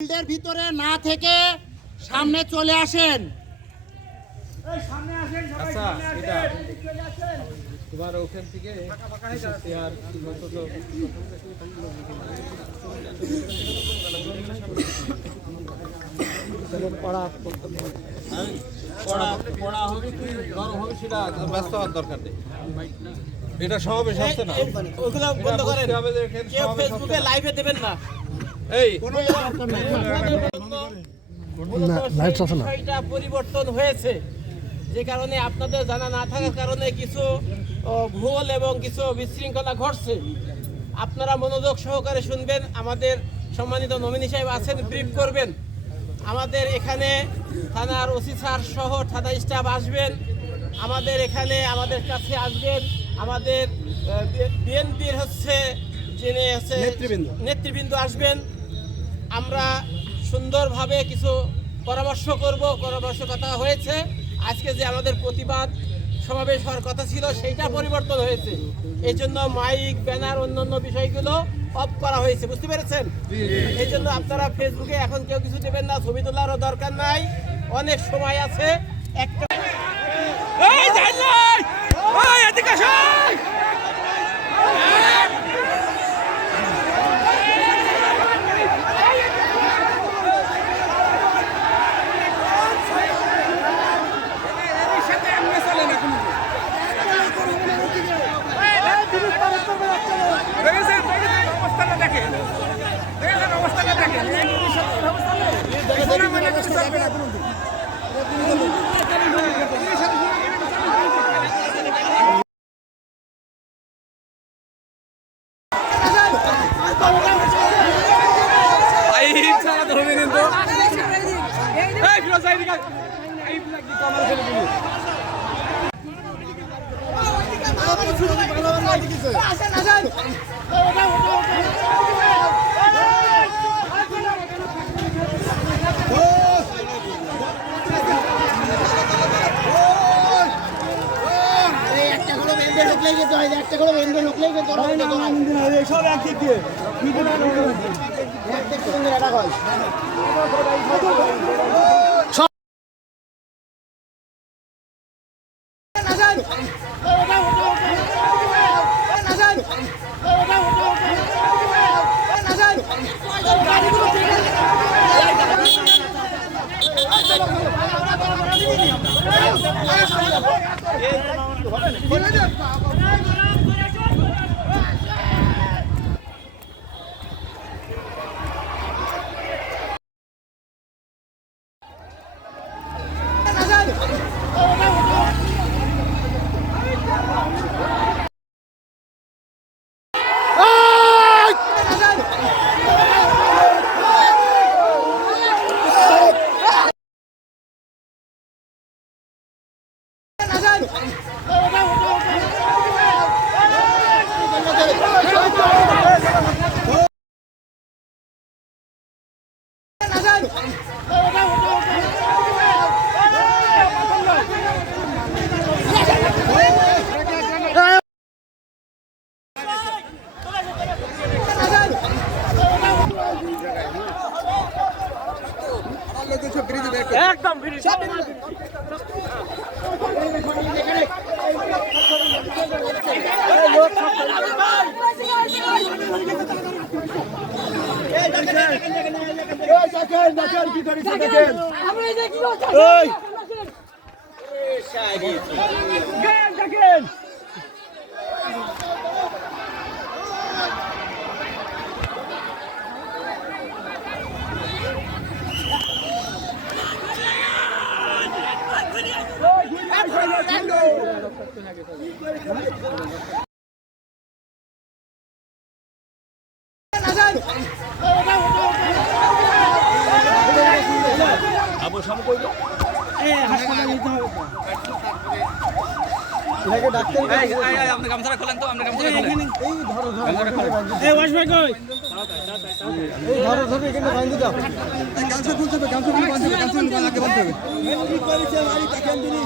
ফিল্ডের ভিতরে না থেকে সামনে চলে আসেন। আচ্ছা, এটা তোমার ওখান থেকে পড়া হবে কি গরম হবে সেটা ব্যস্ত হওয়ার দরকার নেই। এটা সমাবেশ হচ্ছে না, ওগুলো বন্ধ করেন। কেউ ফেসবুকে লাইভে দেবেন না। এই বিষয়টা পরিবর্তন হয়েছে, যে কারণে আপনাদের জানা না থাকার কারণে কিছু ভুল এবং কিছু বিশৃঙ্খলা ঘটছে। আপনারা মনোযোগ সহকারে শুনবেন। আমাদের সম্মানিত নমিনি সাহেব আছেন, ব্রিফ করবেন। আমাদের এখানে থানার ওসি স্যার সহ থানা স্টাফ আসবেন। আমাদের এখানে আমাদের কাছে আসবেন আমাদের বিএনপির যিনি নেতৃবৃন্দ আসবেন। আমরা সুন্দরভাবে কিছু পরামর্শ করব। পরামর্শ কথা হয়েছে, আজকে যে আমাদের প্রতিবাদ সমাবেশ হওয়ার কথা ছিল সেইটা পরিবর্তন হয়েছে। এই জন্য মাইক, ব্যানার, অন্যান্য বিষয়গুলো অফ করা হয়েছে, বুঝতে পেরেছেন? এই জন্য আপনারা ফেসবুকে এখন কেউ কিছু দেবেন না, ছবি তোলারও দরকার নাই, অনেক সময় আছে। একটা একদম আবু সামু কইল হাসপাতালে নিতে হবে। এটাকে ডাক্তার আপনি গামছাটা খোলেন তো, আপনি গামছাটা খোলেন। এই ধরো এই ওয়াশ ভাই কই? এই ধরো এখানে বাঁধি দাও। গামছা খুলতে হবে, গামছা খুলে বাঁধতে হবে, গামছা খুলে আগে বাঁধতে হবে। কি করেছে ভাই দেখেন দিনি।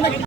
ভাই